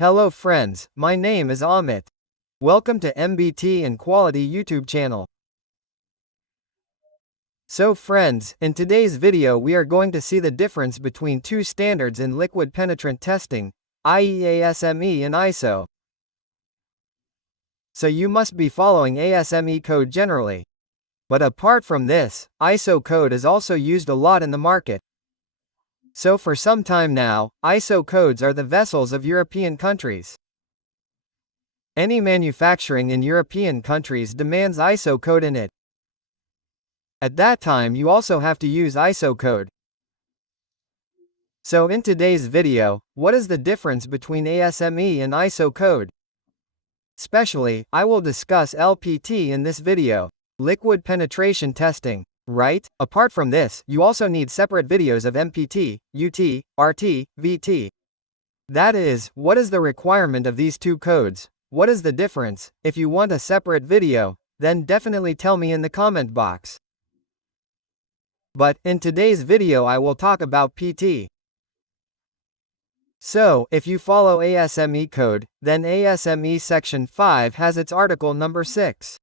Hello friends, my name is Amit. Welcome to MBT and Quality YouTube channel. So friends, in today's video we are going to see the difference between two standards in liquid penetrant testing, i.e. ASME and ISO. So you must be following ASME code generally. But apart from this, ISO code is also used a lot in the market. So for some time now, ISO codes are the vessels of European countries. Any manufacturing in European countries demands ISO code in it. At that time you also have to use ISO code. So in today's video, what is the difference between ASME and ISO code? Especially, I will discuss LPT in this video, liquid penetration testing. Right? Apart from this, you also need separate videos of MPT, UT, RT, VT. That is, what is the requirement of these two codes? What is the difference? If you want a separate video, then definitely tell me in the comment box. But, in today's video I will talk about PT. So, if you follow ASME code, then ASME section 5 has its article number 6.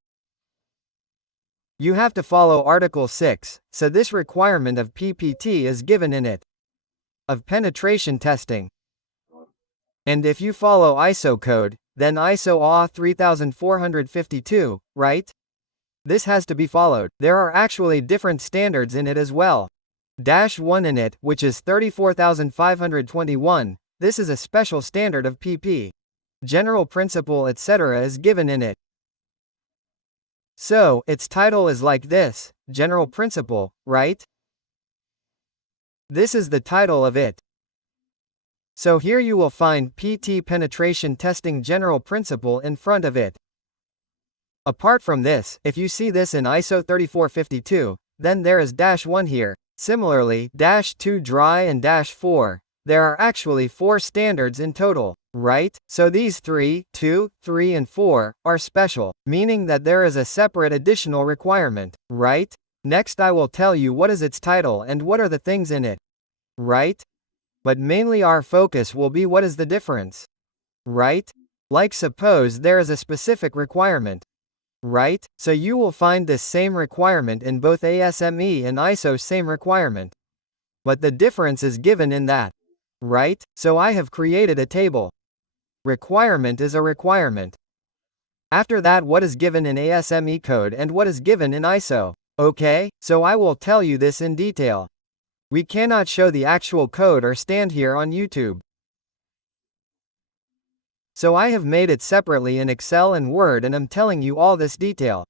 You have to follow Article 6, so this requirement of PPT is given in it. Of penetration testing. And if you follow ISO code, then ISO AW 3452, right? This has to be followed. There are actually different standards in it as well. -1 in it, which is 34521, this is a special standard of PP. General principle etc. is given in it. So, its title is like this, General Principle, right? This is the title of it. So here you will find PT Penetration Testing General Principle in front of it. Apart from this, if you see this in ISO 3452, then there is -1 here. Similarly, -2 dry and -4, there are actually 4 standards in total. Right? So these 3, 2, 3 and 4, are special, meaning that there is a separate additional requirement, right? Next I will tell you what is its title and what are the things in it. Right? But mainly our focus will be what is the difference. Right? Like suppose there is a specific requirement. Right? So you will find this same requirement in both ASME and ISO same requirement. But the difference is given in that. Right? So I have created a table. Requirement is a requirement. After that what is given in ASME code and what is given in ISO. Okay, so I will tell you this in detail. We cannot show the actual code or stand here on YouTube. So I have made it separately in Excel and Word and I'm telling you all this detail.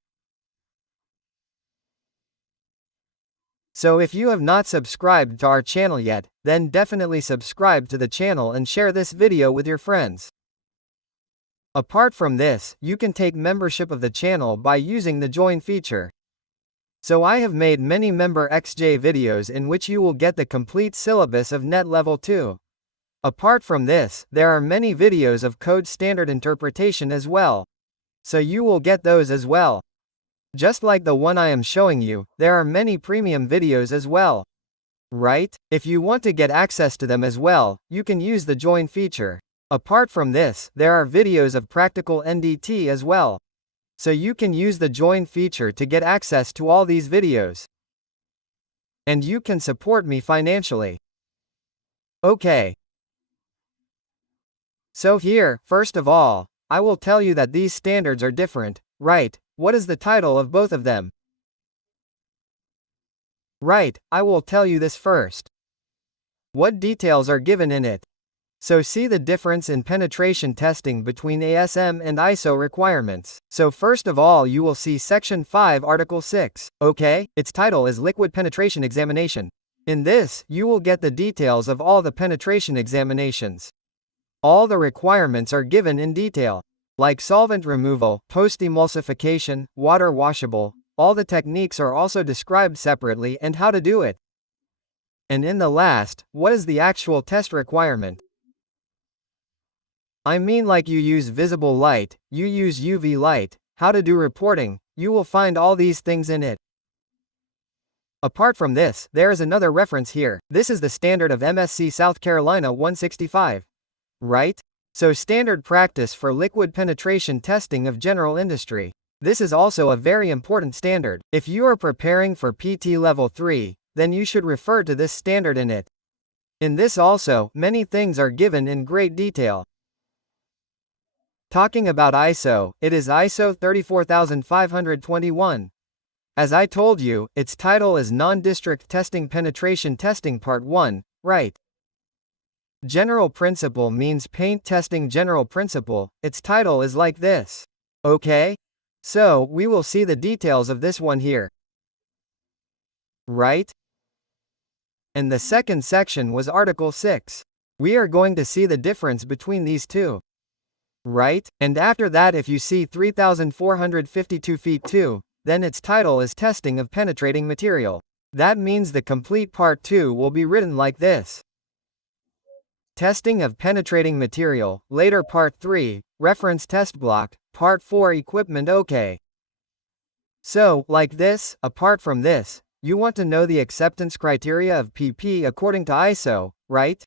So if you have not subscribed to our channel yet, then definitely subscribe to the channel and share this video with your friends. Apart from this, you can take membership of the channel by using the join feature. So I have made many member XJ videos in which you will get the complete syllabus of NET Level 2. Apart from this, there are many videos of code standard interpretation as well. So you will get those as well. Just like the one I am showing you, there are many premium videos as well. Right? If you want to get access to them as well, you can use the join feature. Apart from this, there are videos of practical NDT as well. So you can use the join feature to get access to all these videos. And you can support me financially. Okay. So here, first of all, I will tell you that these standards are different, right? What is the title of both of them? Right, I will tell you this first. What details are given in it? So see the difference in penetration testing between ASM and ISO requirements. So first of all you will see section 5 article 6, okay? Its title is Liquid Penetration Examination. In this, you will get the details of all the penetration examinations. All the requirements are given in detail. Like solvent removal, post-emulsification, water washable, all the techniques are also described separately and how to do it. And in the last, what is the actual test requirement? I mean like you use visible light, you use UV light, how to do reporting, you will find all these things in it. Apart from this, there is another reference here. This is the standard of MSc South Carolina 165. Right? So standard practice for liquid penetration testing of general industry. This is also a very important standard. If you are preparing for PT Level 3, then you should refer to this standard in it. In this also, many things are given in great detail. Talking about ISO, it is ISO 34521. As I told you, its title is Non-District Testing Penetration Testing Part 1, right? General principle means paint testing general principle, its title is like this. Okay? So, we will see the details of this one here. Right? And the second section was Article 6. We are going to see the difference between these two. Right? And after that, if you see 3452 feet 2, then its title is Testing of Penetrating Material. That means the complete Part 2 will be written like this. Testing of Penetrating Material, later Part 3, Reference Test Block, Part 4 Equipment OK. So, like this, apart from this, you want to know the acceptance criteria of PP according to ISO, right?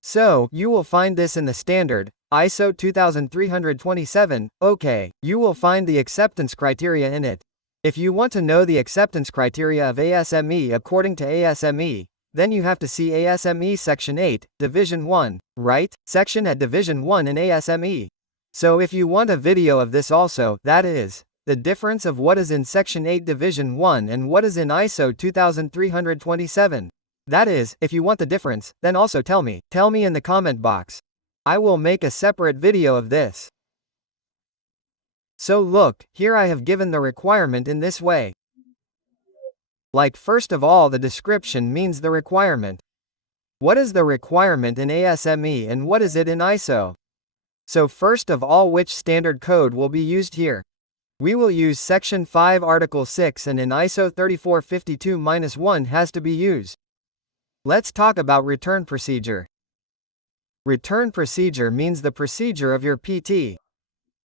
So, you will find this in the standard, ISO 2327, OK. You will find the acceptance criteria in it. If you want to know the acceptance criteria of ASME according to ASME, then you have to see ASME Section 8, Division 1, right? Section at Division 1 in ASME. So if you want a video of this also, that is, the difference of what is in Section 8 Division 1 and what is in ISO 2327. That is, if you want the difference, then also tell me in the comment box. I will make a separate video of this. So look, here I have given the requirement in this way. Like first of all, the description means the requirement. What is the requirement in ASME and what is it in ISO? So first of all, which standard code will be used here? We will use Section 5 Article 6 and in ISO 3452-1 has to be used. Let's talk about return procedure. Return procedure means the procedure of your PT.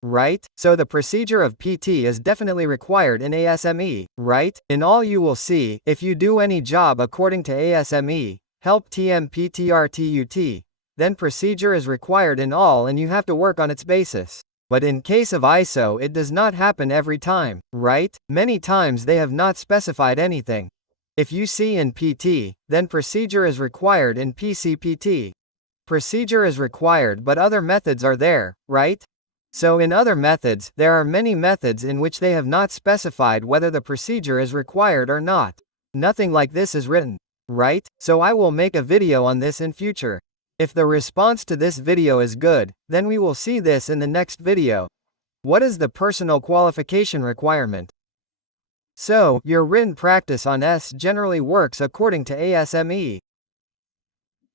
Right? So the procedure of PT is definitely required in ASME, right? In all you will see, if you do any job according to ASME, help TMPTRTUT, then procedure is required in all and you have to work on its basis. But in case of ISO it does not happen every time, right? Many times they have not specified anything. If you see in PT, then procedure is required in PCPT. Procedure is required but other methods are there, right? So in other methods, there are many methods in which they have not specified whether the procedure is required or not. Nothing like this is written. Right? So I will make a video on this in future. If the response to this video is good, then we will see this in the next video. What is the personal qualification requirement? So, your written practice on S generally works according to ASME.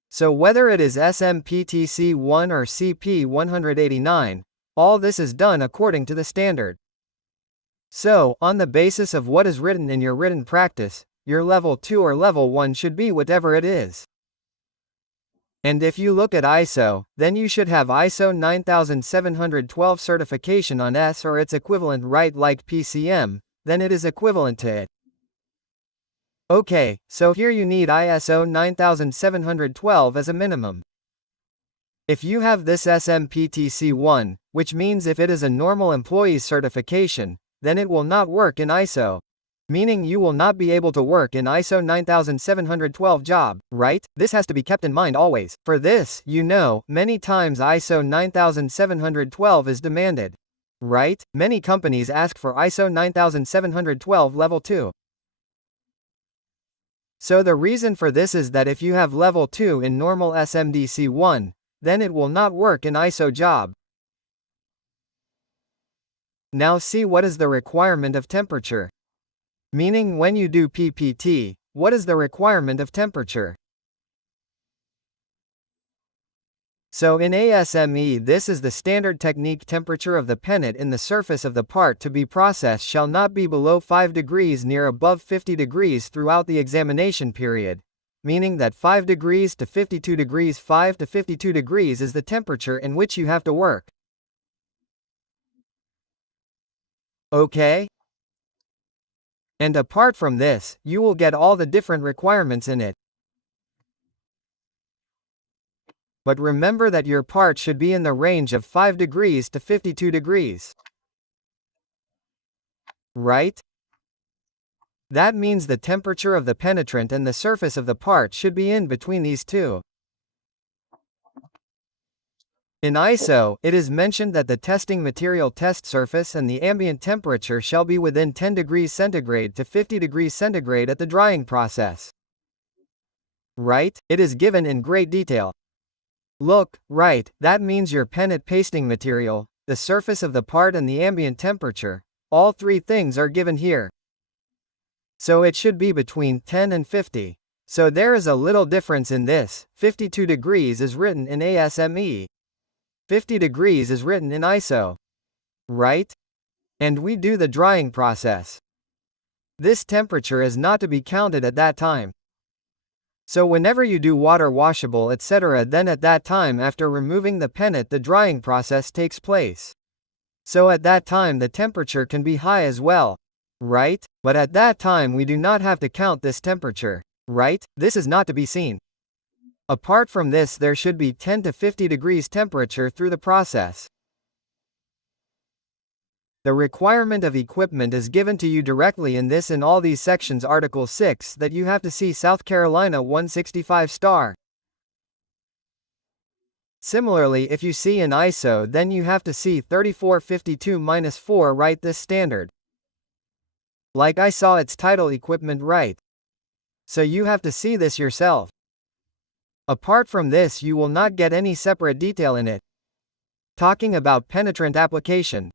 So whether it is SMPTC 1 or CP 189, all this is done according to the standard. So, on the basis of what is written in your written practice, your level 2 or level 1 should be whatever it is. And if you look at ISO, then you should have ISO 9712 certification on S or its equivalent, right? Like PCM, then it is equivalent to it. Okay, so here you need ISO 9712 as a minimum. If you have this SMPTC1, which means if it is a normal employee's certification, then it will not work in ISO. Meaning you will not be able to work in ISO 9712 job, right? This has to be kept in mind always. For this, you know, many times ISO 9712 is demanded. Right? Many companies ask for ISO 9712 level 2. So the reason for this is that if you have level 2 in normal SMDC1, then it will not work in ISO job. Now see what is the requirement of temperature. Meaning when you do PPT, what is the requirement of temperature? So in ASME, this is the standard technique. Temperature of the pennet in the surface of the part to be processed shall not be below 5 degrees near above 50 degrees throughout the examination period. Meaning that 5 degrees to 52 degrees, 5 to 52 degrees is the temperature in which you have to work. Okay? And apart from this, you will get all the different requirements in it. But remember that your part should be in the range of 5 degrees to 52 degrees. Right? That means the temperature of the penetrant and the surface of the part should be in between these two. In ISO, it is mentioned that the testing material test surface and the ambient temperature shall be within 10 degrees centigrade to 50 degrees centigrade at the drying process. Right? It is given in great detail. Look, right, that means your Penetrant pasting material, the surface of the part and the ambient temperature, all three things are given here. So it should be between 10 and 50. So there is a little difference in this. 52 degrees is written in ASME. 50 degrees is written in ISO. Right? And we do the drying process. This temperature is not to be counted at that time. So whenever you do water washable etc., then at that time after removing the penetrant the drying process takes place. So at that time the temperature can be high as well. Right? But at that time we do not have to count this temperature. Right? This is not to be seen. Apart from this there should be 10 to 50 degrees temperature through the process. The requirement of equipment is given to you directly in this in all these sections Article 6 that you have to see South Carolina 165 star. Similarly if you see in ISO then you have to see 3452-4 write this standard. Like I saw its title equipment right. So you have to see this yourself. Apart from this you will not get any separate detail in it. Talking about penetrant application.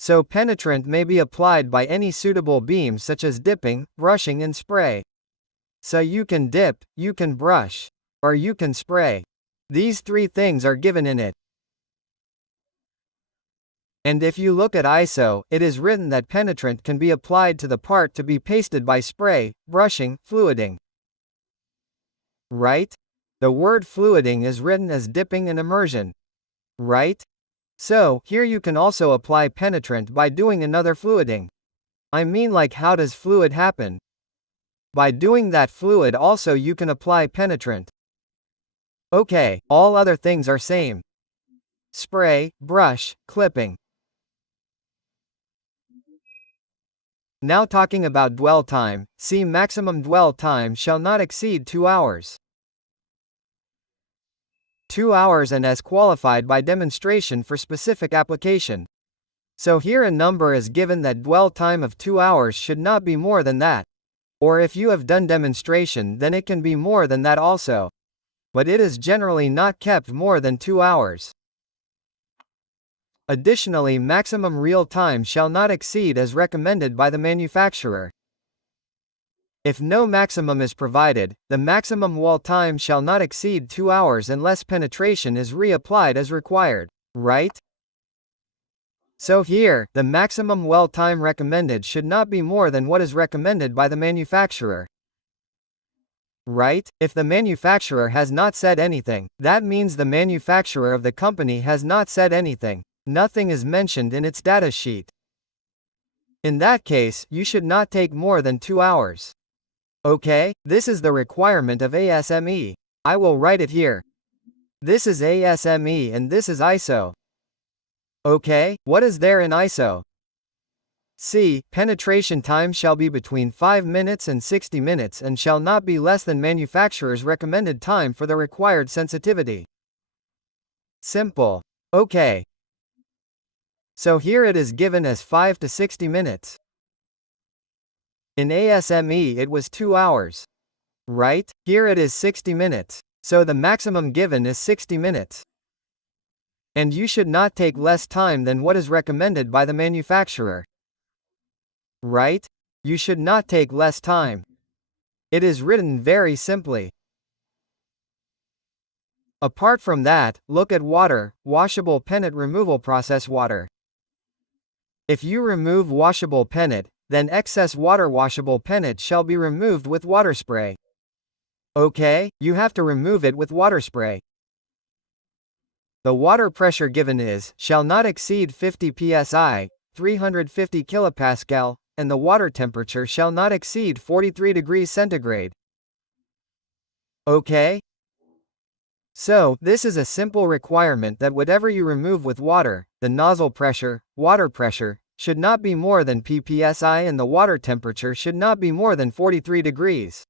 So penetrant may be applied by any suitable beam such as dipping, brushing and spray. So you can dip, you can brush, or you can spray. These three things are given in it. And if you look at ISO, it is written that penetrant can be applied to the part to be pasted by spray, brushing, fluiding. Right? The word fluiding is written as dipping and immersion. Right? So, here you can also apply penetrant by doing another fluiding. I mean like how does fluid happen? By doing that fluid also you can apply penetrant. Okay, all other things are same. Spray, brush, clipping. Now talking about dwell time, see maximum dwell time shall not exceed 2 hours. 2 hours and as qualified by demonstration for specific application. So here a number is given that dwell time of 2 hours should not be more than that. Or if you have done demonstration then it can be more than that also. But it is generally not kept more than 2 hours. Additionally, maximum real time shall not exceed as recommended by the manufacturer. If no maximum is provided, the maximum wall time shall not exceed 2 hours unless penetration is reapplied as required. Right? So here, the maximum well time recommended should not be more than what is recommended by the manufacturer. Right? If the manufacturer has not said anything, that means the manufacturer of the company has not said anything. Nothing is mentioned in its data sheet. In that case, you should not take more than 2 hours. Okay, this is the requirement of ASME. I will write it here. This is ASME and this is ISO. Okay, what is there in ISO? C. Penetration time shall be between 5 minutes and 60 minutes and shall not be less than manufacturer's recommended time for the required sensitivity. Simple. Okay. So here it is given as 5 to 60 minutes. In ASME it was 2 hours. Right? Here it is 60 minutes. So the maximum given is 60 minutes. And you should not take less time than what is recommended by the manufacturer. Right? You should not take less time. It is written very simply. Apart from that, look at water, washable penetrant removal process water. If you remove washable penetrant, then excess water washable penetrant shall be removed with water spray. Okay, you have to remove it with water spray. The water pressure given is, shall not exceed 50 psi, 350 kilopascal, and the water temperature shall not exceed 43 degrees centigrade. Okay? So, this is a simple requirement that whatever you remove with water, the nozzle pressure, water pressure, should not be more than psi and the water temperature should not be more than 43 degrees.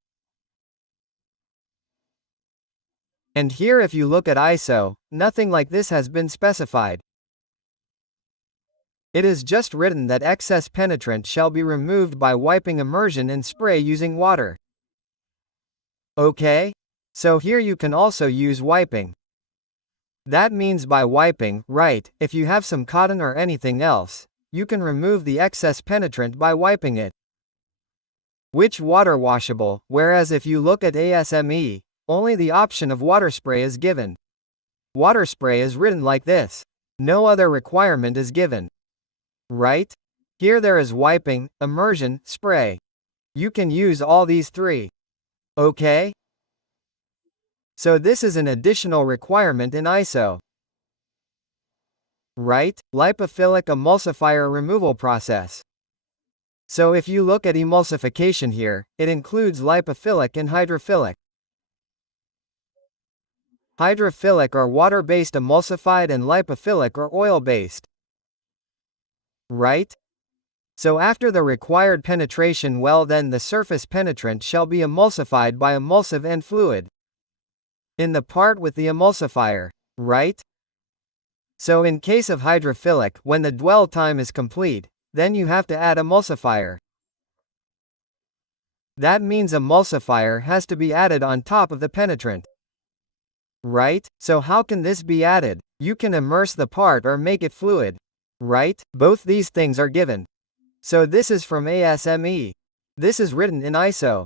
And here if you look at ISO, nothing like this has been specified. It is just written that excess penetrant shall be removed by wiping immersion and spray using water. Okay? So here you can also use wiping. That means by wiping, right, if you have some cotton or anything else, you can remove the excess penetrant by wiping it. Which water washable, whereas if you look at ASME, only the option of water spray is given. Water spray is written like this. No other requirement is given. Right? Here there is wiping, immersion, spray. You can use all these three. Okay? So this is an additional requirement in ISO. Right? Lipophilic emulsifier removal process. So if you look at emulsification here, it includes lipophilic and hydrophilic. Hydrophilic are water-based emulsified and lipophilic are oil-based. Right? So after the required penetration, well then the surface penetrant shall be emulsified by emulsive and fluid. In the part with the emulsifier. Right? So in case of hydrophilic, when the dwell time is complete, then you have to add emulsifier. That means emulsifier has to be added on top of the penetrant. Right? So how can this be added? You can immerse the part or make it fluid. Right? Both these things are given. So this is from ASME. This is written in ISO.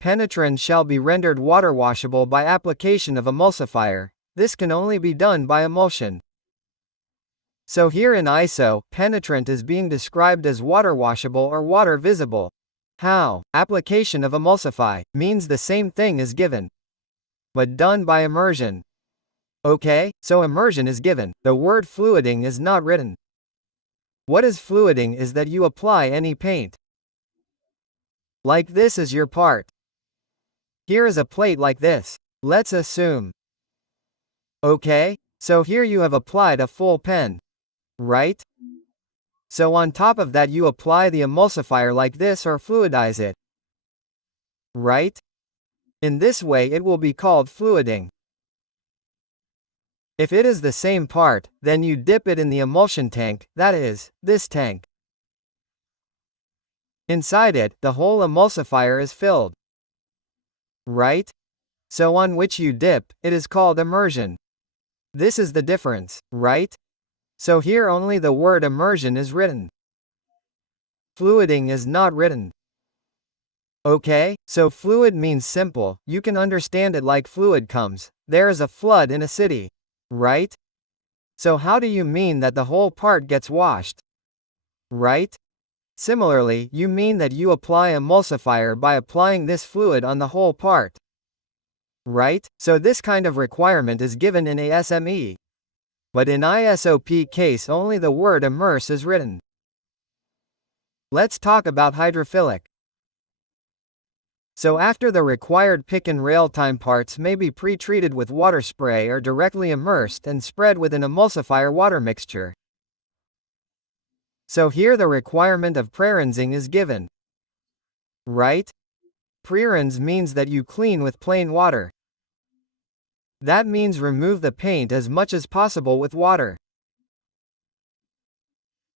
Penetrant shall be rendered water washable by application of emulsifier. This can only be done by emulsion. So here in ISO, penetrant is being described as water washable or water visible. How? Application of emulsify means the same thing is given, but done by immersion. Okay, so immersion is given. The word fluiding is not written. What is fluiding is that you apply any paint. Like this is your part. Here is a plate like this. Let's assume. Okay, so here you have applied a full pen. Right? So on top of that you apply the emulsifier like this or fluidize it. Right? In this way it will be called fluiding. If it is the same part, then you dip it in the emulsion tank, that is, this tank. Inside it, the whole emulsifier is filled. Right? So on which you dip, it is called immersion. This is the difference, right? So here only the word immersion is written. Fluiding is not written. Okay, so fluid means simple, you can understand it like fluid comes, there is a flood in a city. Right? So how do you mean that the whole part gets washed? Right? Similarly, you mean that you apply emulsifier by applying this fluid on the whole part. Right? So this kind of requirement is given in ASME. But in ISOP case only the word immerse is written. Let's talk about hydrophilic. So after the required pick and rail time, parts may be pre-treated with water spray or directly immersed and spread with an emulsifier water mixture. So here the requirement of pre-rinsing is given. Right? Pre-rinse means that you clean with plain water. That means remove the paint as much as possible with water.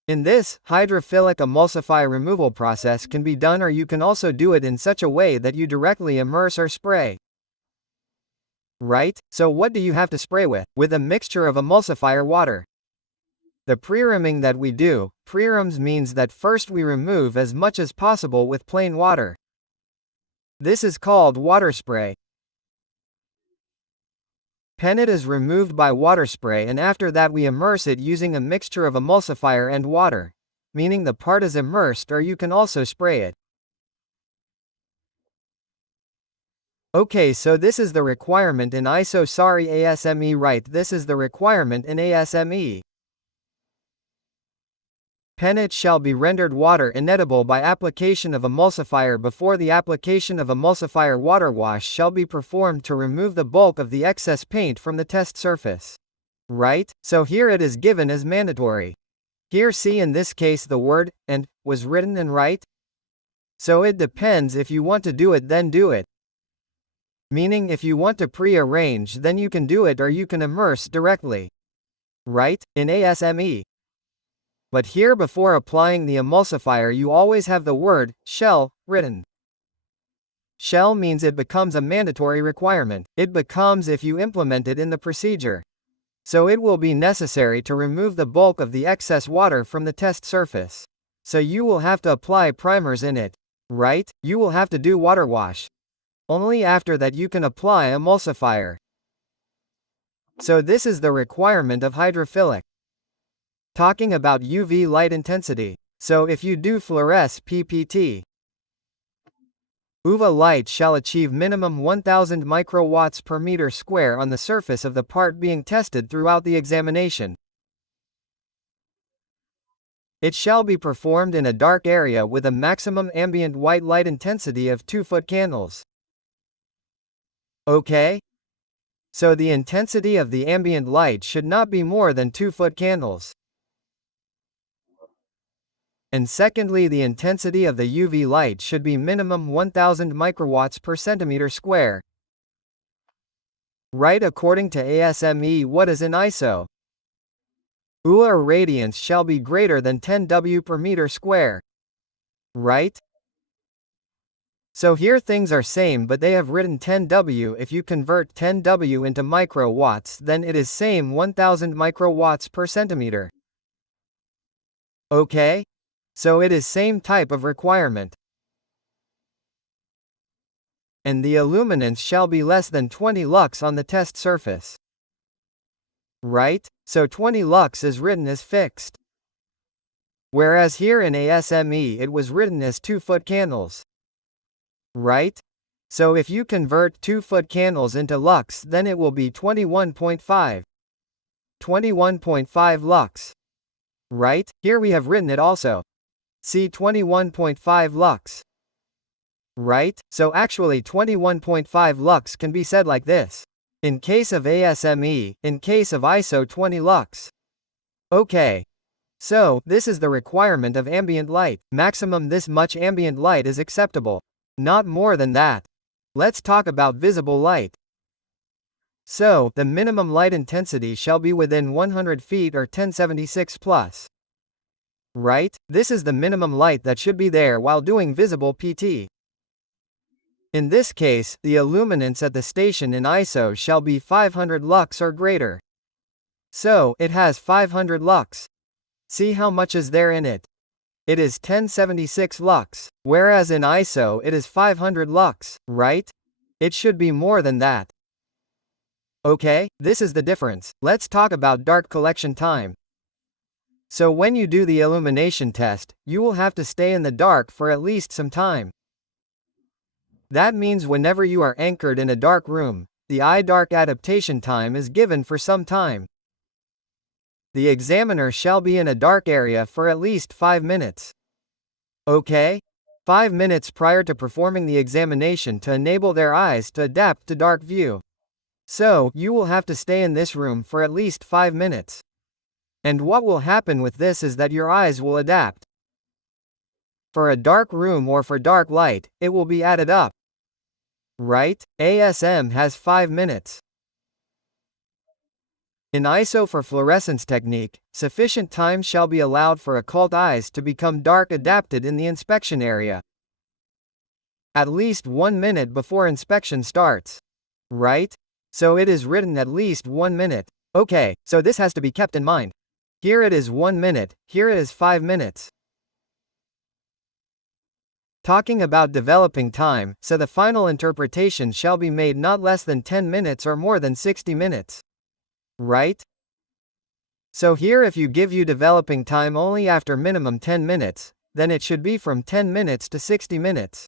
In this, hydrophilic emulsify removal process can be done, or you can also do it in such a way that you directly immerse or spray. Right? So what do you have to spray with? With a mixture of emulsifier water. The pre-rimming that we do, pre-rims means that first we remove as much as possible with plain water. This is called water spray. Penet is removed by water spray and after that we immerse it using a mixture of emulsifier and water, meaning the part is immersed, or you can also spray it. Okay, so this is the requirement in ISO. Sorry ASME, right, this is the requirement in ASME. Penetrant shall be rendered water inedible by application of emulsifier before the application of emulsifier water wash shall be performed to remove the bulk of the excess paint from the test surface. Right? So here it is given as mandatory. Here see in this case the word, and, was written and right? So it depends if you want to do it then do it. Meaning if you want to pre-arrange then you can do it or you can immerse directly. Right? In ASME. But here before applying the emulsifier you always have the word, shall, written. Shall means it becomes a mandatory requirement. It becomes if you implement it in the procedure. So it will be necessary to remove the bulk of the excess water from the test surface. So you will have to apply primers in it. Right? You will have to do water wash. Only after that you can apply emulsifier. So this is the requirement of hydrophilic. Talking about UV light intensity. So if you do fluoresce PPT, UV light shall achieve minimum 1000 microwatts per meter square on the surface of the part being tested throughout the examination. It shall be performed in a dark area with a maximum ambient white light intensity of 2-foot candles. Okay? So the intensity of the ambient light should not be more than 2-foot candles. And secondly, the intensity of the UV light should be minimum 1000 microwatts per centimeter square. Right? According to ASME, what is in ISO? UR radiance shall be greater than 10 W per meter square. Right? So here things are same but they have written 10 W. If you convert 10 W into microwatts then it is same 1000 microwatts per centimeter. Okay? So it is same type of requirement. And the illuminance shall be less than 20 lux on the test surface. Right? So 20 lux is written as fixed. Whereas here in ASME it was written as 2-foot candles. Right? So if you convert 2-foot candles into lux then it will be 21.5. 21.5 lux. Right? Here we have written it also. See 21.5 lux. Right? So actually 21.5 lux can be said like this. In case of ASME, in case of ISO 20 lux. Okay. So, this is the requirement of ambient light. Maximum this much ambient light is acceptable. Not more than that. Let's talk about visible light. So, the minimum light intensity shall be within 100 feet or 1076 plus. Right? This is the minimum light that should be there while doing visible PT. In this case, the illuminance at the station in ISO shall be 500 lux or greater. So, it has 500 lux. See how much is there in it? It is 1076 lux, whereas in ISO it is 500 lux, right? It should be more than that. Okay, this is the difference. Let's talk about dark collection time. So when you do the illumination test, you will have to stay in the dark for at least some time. That means whenever you are anchored in a dark room, the eye dark adaptation time is given for some time. The examiner shall be in a dark area for at least 5 minutes. Okay? 5 minutes prior to performing the examination to enable their eyes to adapt to dark view. So, you will have to stay in this room for at least 5 minutes. And what will happen with this is that your eyes will adapt. For a dark room or for dark light, it will be added up. Right? ASM has 5 minutes. In ISO for fluorescence technique, sufficient time shall be allowed for occult eyes to become dark adapted in the inspection area. At least 1 minute before inspection starts. Right? So it is written at least 1 minute. Okay, so this has to be kept in mind. Here it is 1 minute, here it is 5 minutes. Talking about developing time, so the final interpretation shall be made not less than 10 minutes or more than 60 minutes. Right? So here if you give you developing time only after minimum 10 minutes, then it should be from 10 minutes to 60 minutes.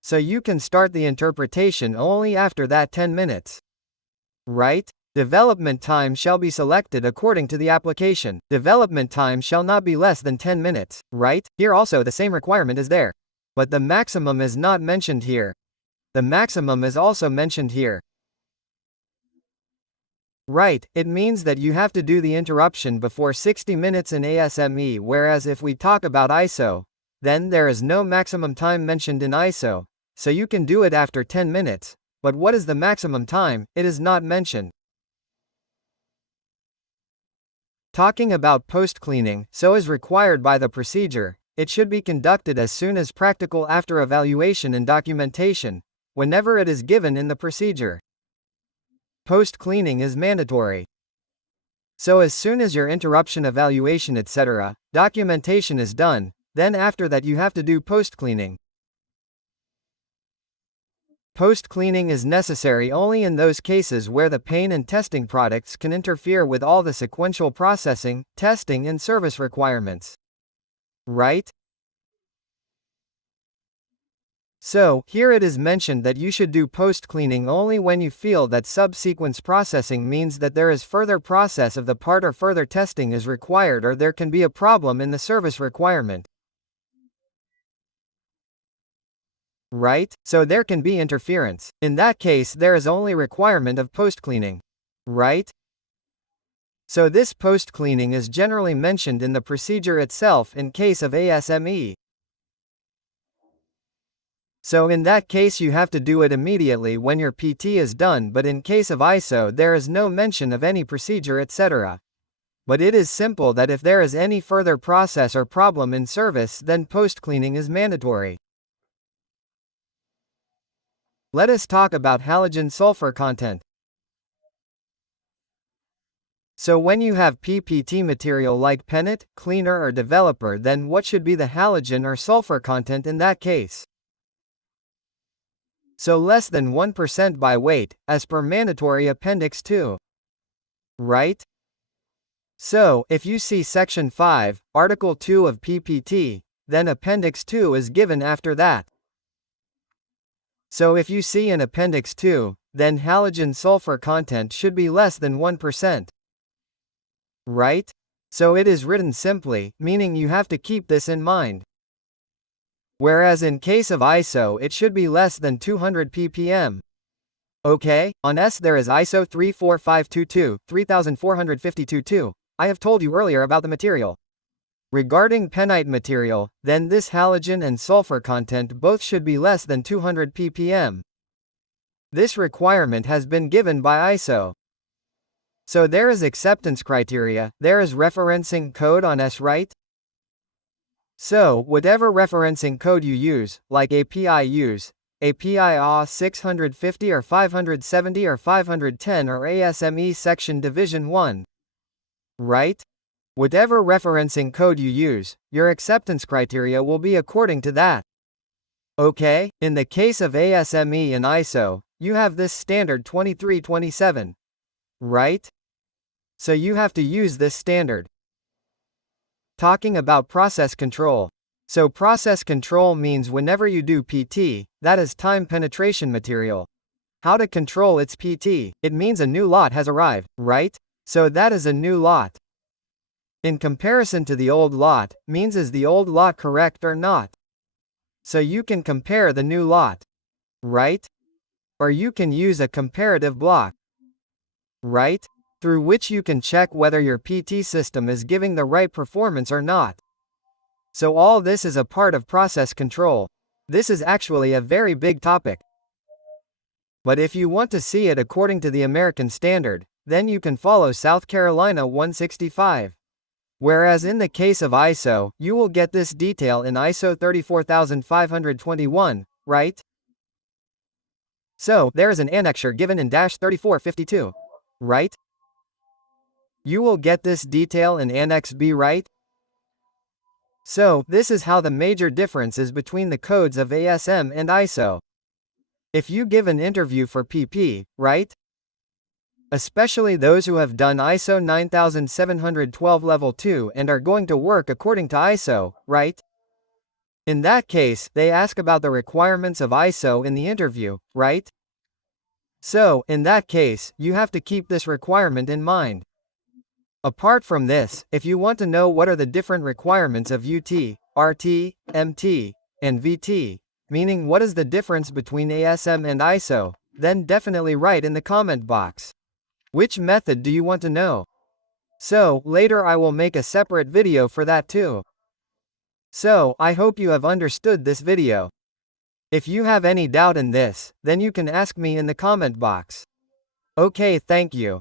So you can start the interpretation only after that 10 minutes. Right? Development time shall be selected according to the application. Development time shall not be less than 10 minutes, right? Here also the same requirement is there. But the maximum is not mentioned here. The maximum is also mentioned here. Right, it means that you have to do the interruption before 60 minutes in ASME, whereas if we talk about ISO, then there is no maximum time mentioned in ISO, so you can do it after 10 minutes, but what is the maximum time, it is not mentioned. Talking about post-cleaning, so is required by the procedure, it should be conducted as soon as practical after evaluation and documentation, whenever it is given in the procedure. Post-cleaning is mandatory. So as soon as your interruption evaluation etc., documentation is done, then after that you have to do post-cleaning. Post-cleaning is necessary only in those cases where the paint and testing products can interfere with all the sequential processing, testing and service requirements. Right? So, here it is mentioned that you should do post-cleaning only when you feel that subsequence processing means that there is further process of the part or further testing is required or there can be a problem in the service requirement. Right? So there can be interference. In that case there is only requirement of post-cleaning. Right? So this post-cleaning is generally mentioned in the procedure itself in case of ASME. So in that case you have to do it immediately when your PT is done, but in case of ISO there is no mention of any procedure etc. But it is simple that if there is any further process or problem in service then post-cleaning is mandatory. Let us talk about halogen sulfur content. So when you have PPT material like Penetrant, cleaner or developer, then what should be the halogen or sulfur content in that case? So less than 1% by weight, as per mandatory Appendix 2. Right? So, if you see Section 5, Article 2 of PPT, then Appendix 2 is given after that. So if you see in Appendix 2, then halogen sulfur content should be less than 1%. Right? So it is written simply, meaning you have to keep this in mind. Whereas in case of ISO it should be less than 200 ppm. Okay, on S there is ISO 34522, 3452-2. I have told you earlier about the material. Regarding penite material, then this halogen and sulfur content both should be less than 200 ppm. This requirement has been given by ISO. So there is acceptance criteria, there is referencing code on S, right? So, whatever referencing code you use, like API use, API AW 650 or 570 or 510 or ASME section division 1. Right? Whatever referencing code you use, your acceptance criteria will be according to that. Okay, in the case of ASME and ISO, you have this standard 2327. Right? So you have to use this standard. Talking about process control. So process control means whenever you do PT, that is time penetration material. How to control its PT, it means a new lot has arrived, right? So that is a new lot. In comparison to the old lot, means is the old lot correct or not? So you can compare the new lot. Right? Or you can use a comparative block. Right? Through which you can check whether your PT system is giving the right performance or not. So all this is a part of process control. This is actually a very big topic. But if you want to see it according to the American standard, then you can follow South Carolina 165. Whereas in the case of ISO, you will get this detail in ISO 34521, right? So, there is an annexure given in -3452. Right? You will get this detail in Annex B, right? So, this is how the major difference is between the codes of ASM and ISO. If you give an interview for PP, right? Especially those who have done ISO 9712 Level 2 and are going to work according to ISO, right? In that case, they ask about the requirements of ISO in the interview, right? So, in that case, you have to keep this requirement in mind. Apart from this, if you want to know what are the different requirements of UT, RT, MT, and VT, meaning what is the difference between ASM and ISO, then definitely write in the comment box. Which method do you want to know? So, later I will make a separate video for that too. So, I hope you have understood this video. If you have any doubt in this, then you can ask me in the comment box. Okay, thank you.